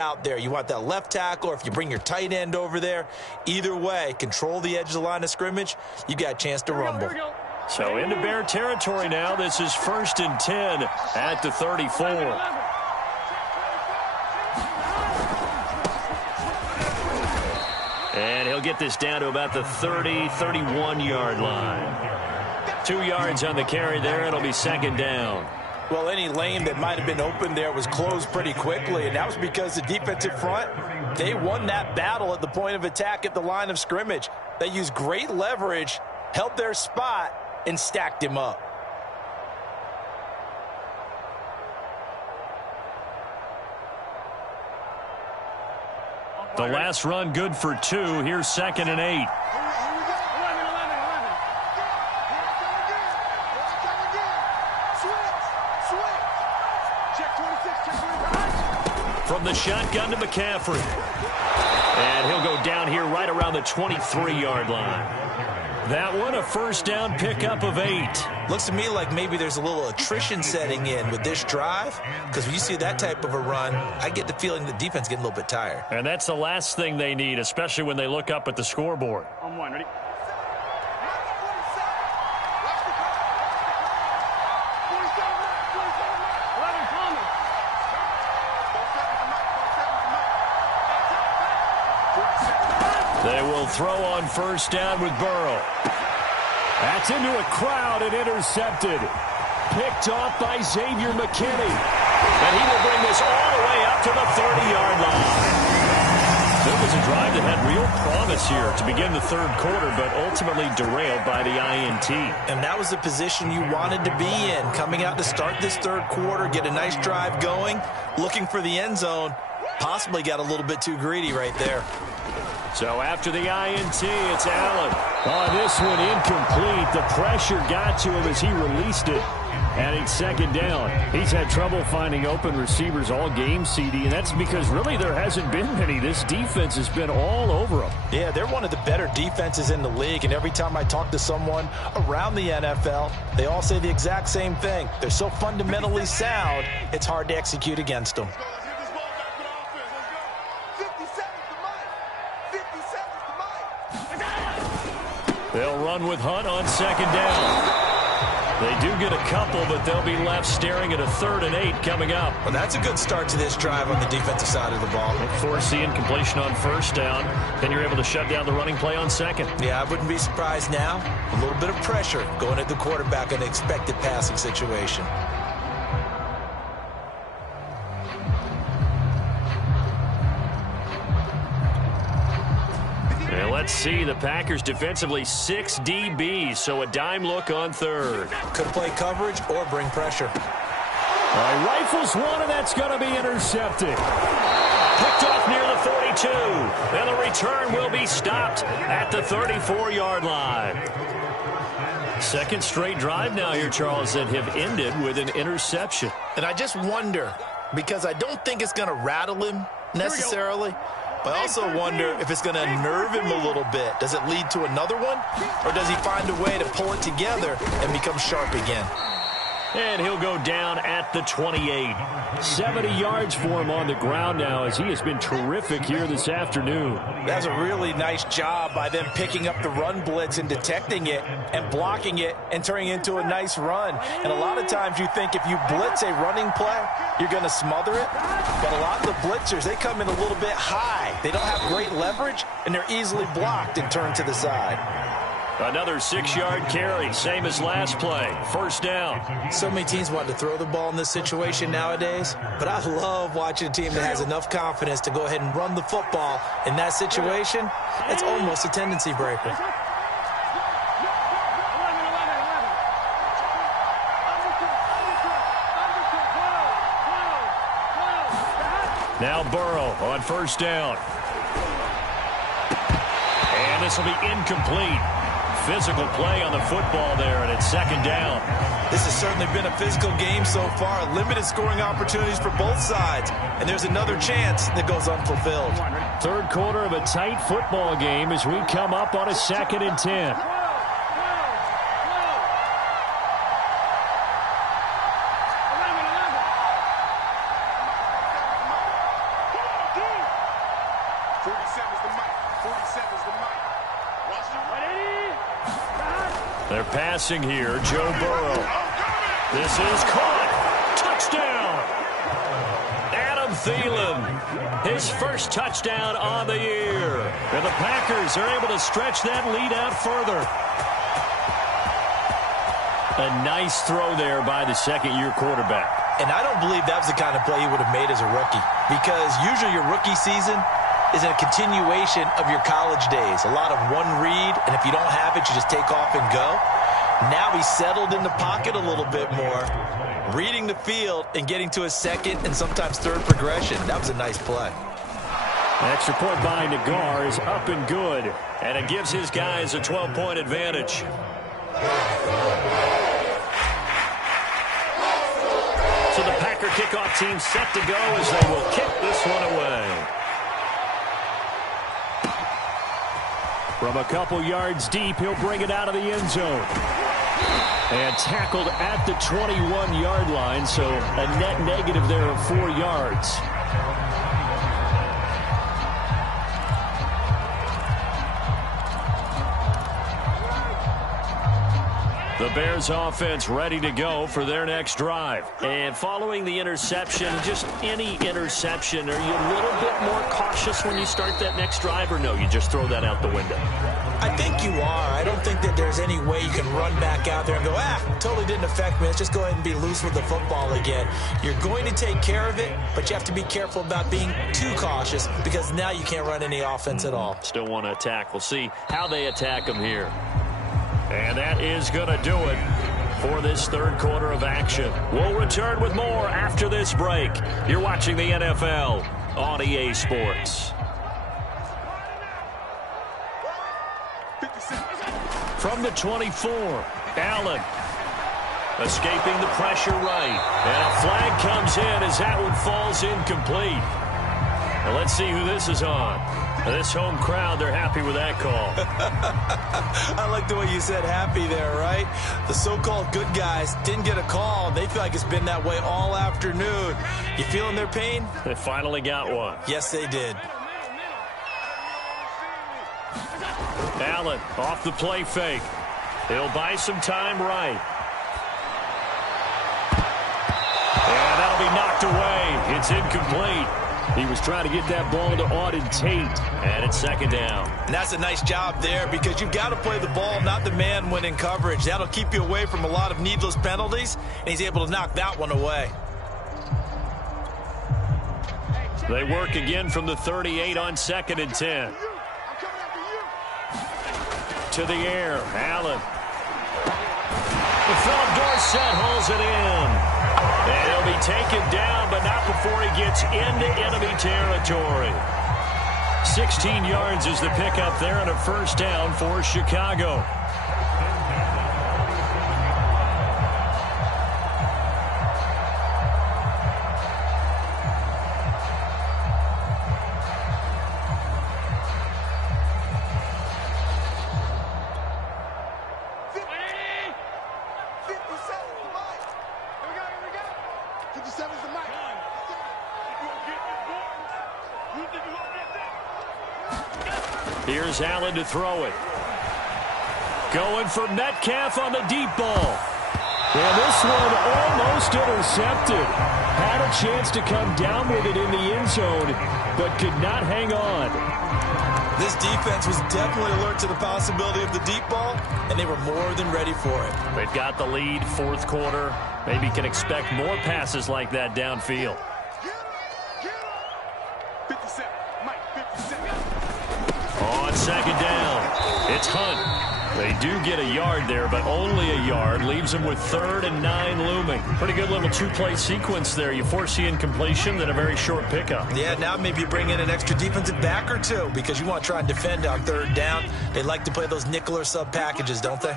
out there. You want that left tackle, or if you bring your tight end over there, either way, control the edge of the line of scrimmage, you got a chance to rumble. So into Bear territory now. This is 1st and 10 at the 34. And he'll get this down to about the 30, 31-yard line. 2 yards on the carry there. It'll be 2nd down. Well, any lane that might have been open there was closed pretty quickly, and that was because the defensive front, they won that battle at the point of attack at the line of scrimmage. They used great leverage, held their spot, and stacked him up. The last run good for 2. Here's 2nd and 8. From the shotgun to McCaffrey. And he'll go down here right around the 23-yard line. That one a 1st down pickup of 8. Looks to me like maybe there's a little attrition setting in with this drive, because when you see that type of a run, I get the feeling the defense getting a little bit tired. And that's the last thing they need, especially when they look up at the scoreboard. On one, ready? They will throw on 1st down with Burrow. That's into a crowd and intercepted. Picked off by Xavier McKinney. And he will bring this all the way up to the 30-yard line. There was a drive that had real promise here to begin the 3rd quarter, but ultimately derailed by the INT. And that was the position you wanted to be in, coming out to start this 3rd quarter, get a nice drive going, looking for the end zone. Possibly got a little bit too greedy right there. So after the INT, it's Allen. Oh, this one incomplete. The pressure got to him as he released it. And it's 2nd down. He's had trouble finding open receivers all game, CD, and that's because really there hasn't been many. This defense has been all over him. Yeah, they're one of the better defenses in the league, and every time I talk to someone around the NFL, they all say the exact same thing. They're so fundamentally sound, it's hard to execute against them. They'll run with Hunt on 2nd down. They do get a couple, but they'll be left staring at a 3rd and 8 coming up. Well, that's a good start to this drive on the defensive side of the ball. Force the incompletion on 1st down. Then you're able to shut down the running play on 2nd. Yeah, I wouldn't be surprised now. A little bit of pressure going at the quarterback in an expected passing situation. And let's see, the Packers defensively 6 DBs, so a dime look on 3rd. Could play coverage or bring pressure. All right, rifles one, and that's going to be intercepted. Picked off near the 42, and the return will be stopped at the 34-yard line. 2nd straight drive now here, Charles, that have ended with an interception. And I just wonder, because I don't think it's going to rattle him necessarily, but I also wonder if it's going to unnerve him a little bit. Does it lead to another one, or does he find a way to pull it together and become sharp again? And he'll go down at the 28. 70 yards for him on the ground now, as he has been terrific here this afternoon. That's a really nice job by them picking up the run blitz and detecting it and blocking it and turning it into a nice run. And a lot of times you think if you blitz a running play, you're going to smother it. But a lot of the blitzers, they come in a little bit high. They don't have great leverage, and they're easily blocked and turned to the side. Another 6-yard carry, same as last play. 1st down. So many teams want to throw the ball in this situation nowadays, but I love watching a team that has enough confidence to go ahead and run the football in that situation. It's almost a tendency breaker. Now Burrow on 1st down. And this will be incomplete. Physical play on the football there, and it's 2nd down. This has certainly been a physical game so far. Limited scoring opportunities for both sides. And there's another chance that goes unfulfilled. 3rd quarter of a tight football game as we come up on a 2nd and 10. 47's the mic. 47's the mic. They're passing here. Joe Burrow. This is caught. Touchdown. Adam Thielen. His first touchdown on the year. And the Packers are able to stretch that lead out further. A nice throw there by the second-year quarterback. And I don't believe that was the kind of play he would have made as a rookie, because usually your rookie season is a continuation of your college days. A lot of one read, and if you don't have it, you just take off and go. Now he's settled in the pocket a little bit more, reading the field and getting to his second and sometimes third progression. That was a nice play. Extra point by Nagar is up and good, and it gives his guys a 12-point advantage. So the Packer kickoff team set to go as they will kick this one away. From a couple yards deep, he'll bring it out of the end zone. And tackled at the 21-yard line, so a net negative there of 4 yards. The Bears offense ready to go for their next drive. And following the interception, just any interception, are you a little bit more cautious when you start that next drive, or no, you just throw that out the window? I think you are. I don't think that there's any way you can run back out there and go, totally didn't affect me. Let's just go ahead and be loose with the football again. You're going to take care of it, but you have to be careful about being too cautious, because now you can't run any offense at all. Still want to attack. We'll see how they attack them here. And that is going to do it for this third quarter of action. We'll return with more after this break. You're watching the NFL on EA Sports. From the 24, Allen escaping the pressure right. And a flag comes in as that one falls incomplete. Now let's see who this is on. This home crowd, they're happy with that call. I like the way you said happy there, right? The so-called good guys didn't get a call. They feel like it's been that way all afternoon. You feeling their pain? They finally got one. Yes, they did. Allen off the play fake. He'll buy some time right. And that'll be knocked away. It's incomplete. He was trying to get that ball to Auden Tate, and it's second down. And that's a nice job there, because you've got to play the ball, not the man when in coverage. That'll keep you away from a lot of needless penalties, and he's able to knock that one away. They work again from the 38 on 2nd and 10. To the air, Allen. Philip Dorsett hauls it in. And he'll be taken down, but not before he gets into enemy territory. 16 yards is the pickup there, and a first down for Chicago. Here's Allen to throw it. Going for Metcalf on the deep ball. And this one almost intercepted. Had a chance to come down with it in the end zone, but could not hang on. This defense was definitely alert to the possibility of the deep ball, and they were more than ready for it. They've got the lead, fourth quarter. Maybe can expect more passes like that downfield. 57, Mike, 57. On second down, it's Hunt. They do get a yard there, but only a yard. Leaves them with 3rd and 9 looming. Pretty good little two-play sequence there. You force the incompletion, then a very short pickup. Yeah, now maybe you bring in an extra defensive back or two, because you want to try and defend on 3rd down. They like to play those nickel or sub packages, don't they?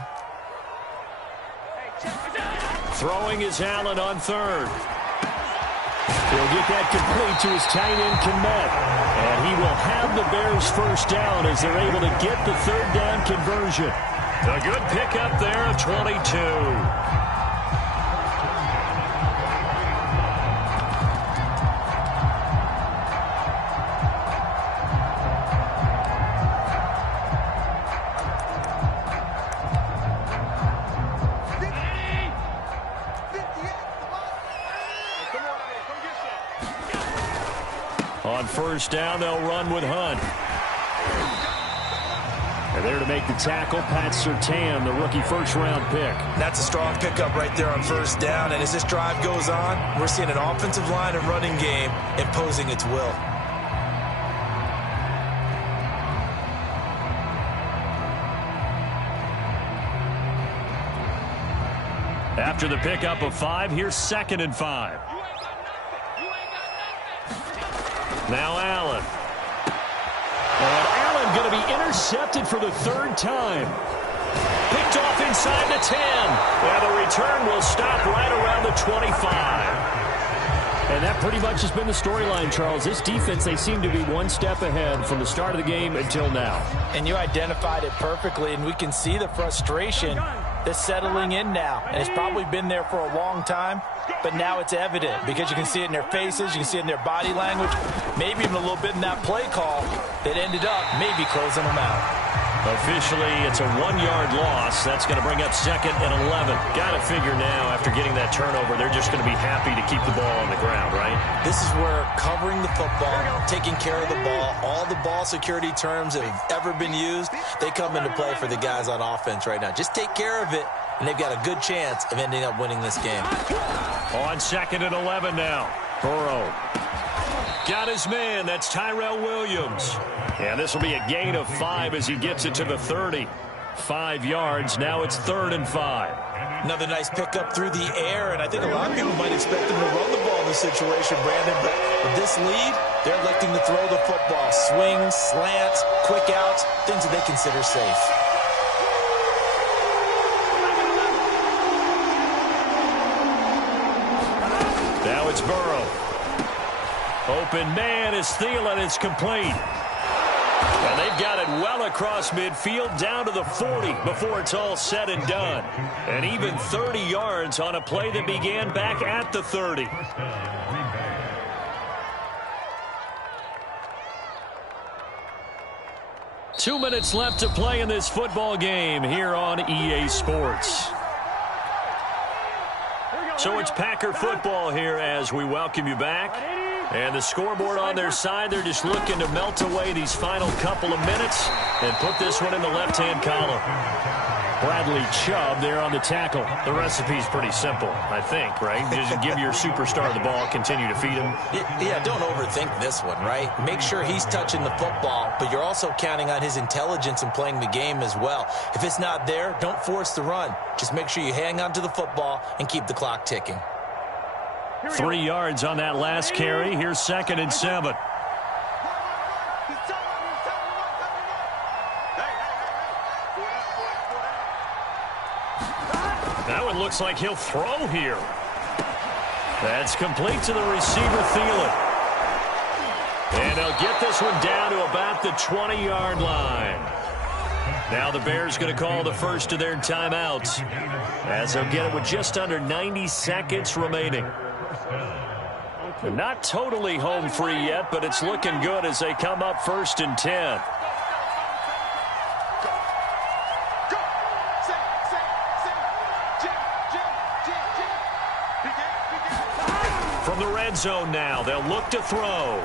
Throwing is Allen on 3rd. He'll get that complete to his tight end, Kmet. And he will have the Bears first down as they're able to get the 3rd down conversion. A good pickup there of 22. On first down, they'll run with Hunt. And there to make the tackle, Pat Surtain, the rookie first-round pick. That's a strong pickup right there on first down. And as this drive goes on, we're seeing an offensive line and running game imposing its will. After the pickup of 5, here's 2nd and 5. Now Allen. And Allen going to be intercepted for the 3rd time. Picked off inside the 10. And the return will stop right around the 25. And that pretty much has been the storyline, Charles. This defense, they seem to be one step ahead from the start of the game until now. And you identified it perfectly, and we can see the frustration that's settling in now. And it's probably been there for a long time, but now it's evident because you can see it in their faces, you can see it in their body language, maybe even a little bit in that play call that ended up maybe closing them out. Officially, it's a 1-yard loss. That's going to bring up 2nd and 11. Got to figure now, after getting that turnover, they're just going to be happy to keep the ball on the ground, right? This is where covering the football, taking care of the ball, all the ball security terms that have ever been used, they come into play for the guys on offense right now. Just take care of it, and they've got a good chance of ending up winning this game. On 2nd and 11 now. Burrow. Got his man. That's Tyrell Williams. And this will be a gain of 5 as he gets it to the 30. 5 yards. Now it's 3rd and 5. Another nice pickup through the air, and I think a lot of people might expect him to run the ball in this situation, Brandon. But with this lead, they're electing to throw the football. Swings, slants, quick outs, things that they consider safe. Now it's Burrow. Open man is Thielen. It's complete. And they've got it well across midfield down to the 40 before it's all said and done. And even 30 yards on a play that began back at the 30. Two minutes left to play in this football game here on EA Sports. So it's Packer football here as we welcome you back. And the scoreboard on their side, they're just looking to melt away these final couple of minutes and put this one in the left-hand column. Bradley Chubb there on the tackle. The recipe's pretty simple, I think, right? Just give your superstar the ball, continue to feed him. Yeah, don't overthink this one, right? Make sure he's touching the football, but you're also counting on his intelligence in playing the game as well. If it's not there, don't force the run. Just make sure you hang on to the football and keep the clock ticking. 3 yards on that last carry. Here's 2nd and 7. That one looks like he'll throw here. That's complete to the receiver, Thielen. And they'll get this one down to about the 20-yard line. Now the Bears going to call the first of their timeouts, as they'll get it with just under 90 seconds remaining. Not totally home free yet, but it's looking good as they come up 1st and 10. From the red zone now, they'll look to throw.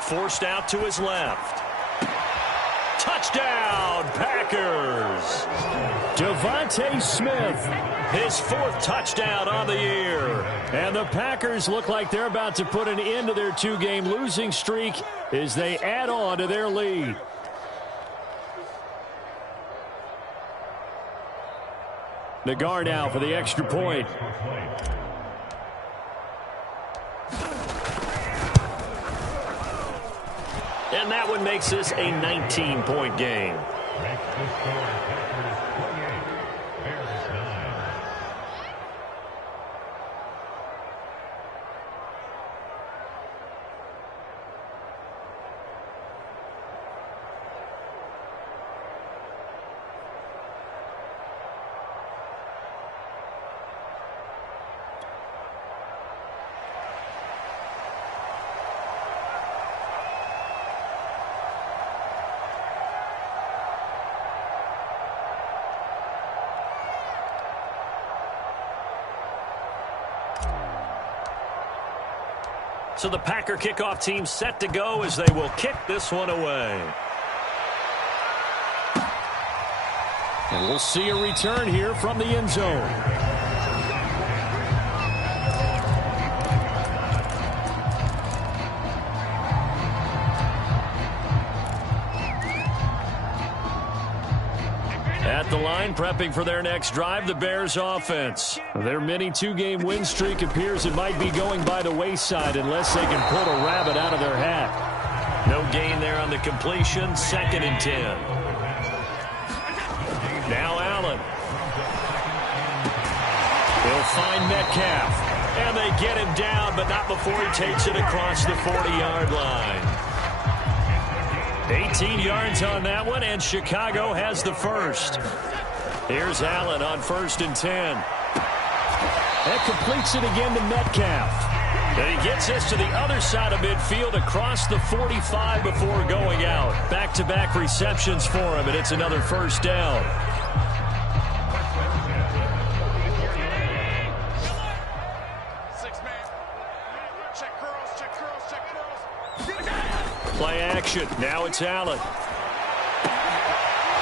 Forced out to his left. Touchdown, Packers! Devontae Smith, his 4th touchdown on the year. And the Packers look like they're about to put an end to their 2-game losing streak as they add on to their lead. The guard now for the extra point. And that one makes this a 19-point game. So the Packer kickoff team set to go as they will kick this one away. And we'll see a return here from the end zone. At the line, prepping for their next drive, the Bears offense. Their mini two-game win streak appears it might be going by the wayside unless they can pull a rabbit out of their hat. No gain there on the completion, 2nd and 10. Now Allen. He'll find Metcalf. And they get him down, but not before he takes it across the 40-yard line. 18 yards on that one, and Chicago has the first. Here's Allen on 1st and 10. That completes it again to Metcalf. And he gets this to the other side of midfield across the 45 before going out. Back-to-back receptions for him, and it's another first down. Play action. Now it's Allen.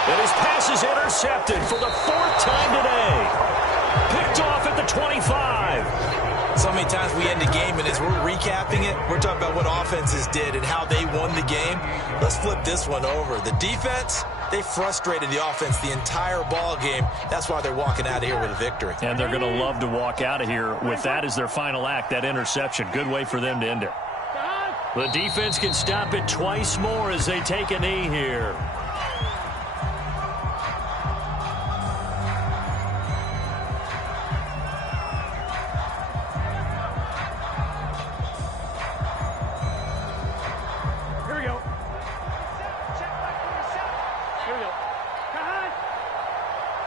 And his pass is intercepted for the 4th time today. Picked off at the 25. So many times we end the game, and as we're recapping it, we're talking about what offenses did and how they won the game. Let's flip this one over. The defense, they frustrated the offense the entire ball game. That's why they're walking out of here with a victory. And they're going to love to walk out of here with that as their final act, that interception. Good way for them to end it. The defense can stop it twice more as they take a knee here. Here we go. Here we go. Cut.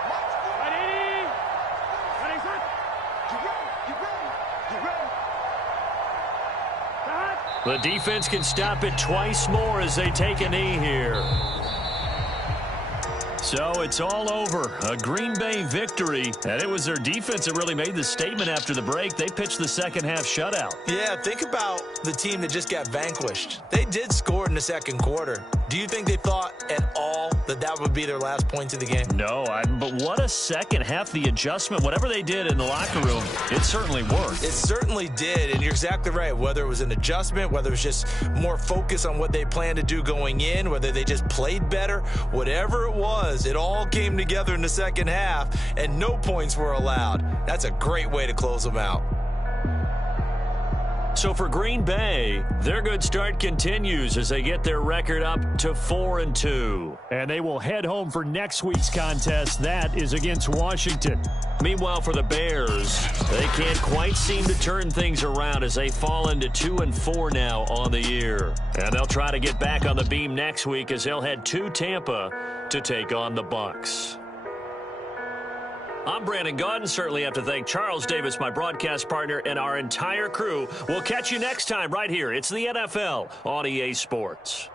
180. 180. Get ready. The defense can stop it twice more as they take a knee here. So it's all over. A Green Bay victory. And it was their defense that really made the statement after the break. They pitched the second half shutout. Yeah, think about the team that just got vanquished. They did score in the second quarter. Do you think they thought at all that that would be their last point of the game? No, but what a second half. The adjustment, whatever they did in the locker room, it certainly worked. It certainly did, and you're exactly right. Whether it was an adjustment, whether it was just more focus on what they planned to do going in, whether they just played better, whatever it was, it all came together in the second half, and no points were allowed. That's a great way to close them out. So for Green Bay, their good start continues as they get their record up to 4-2. And they will head home for next week's contest. That is against Washington. Meanwhile, for the Bears, they can't quite seem to turn things around as they fall into 2-4 now on the year. And they'll try to get back on the beam next week as they'll head to Tampa to take on the Bucs. I'm Brandon Gaudin. Certainly have to thank Charles Davis, my broadcast partner, and our entire crew. We'll catch you next time right here. It's the NFL on EA Sports.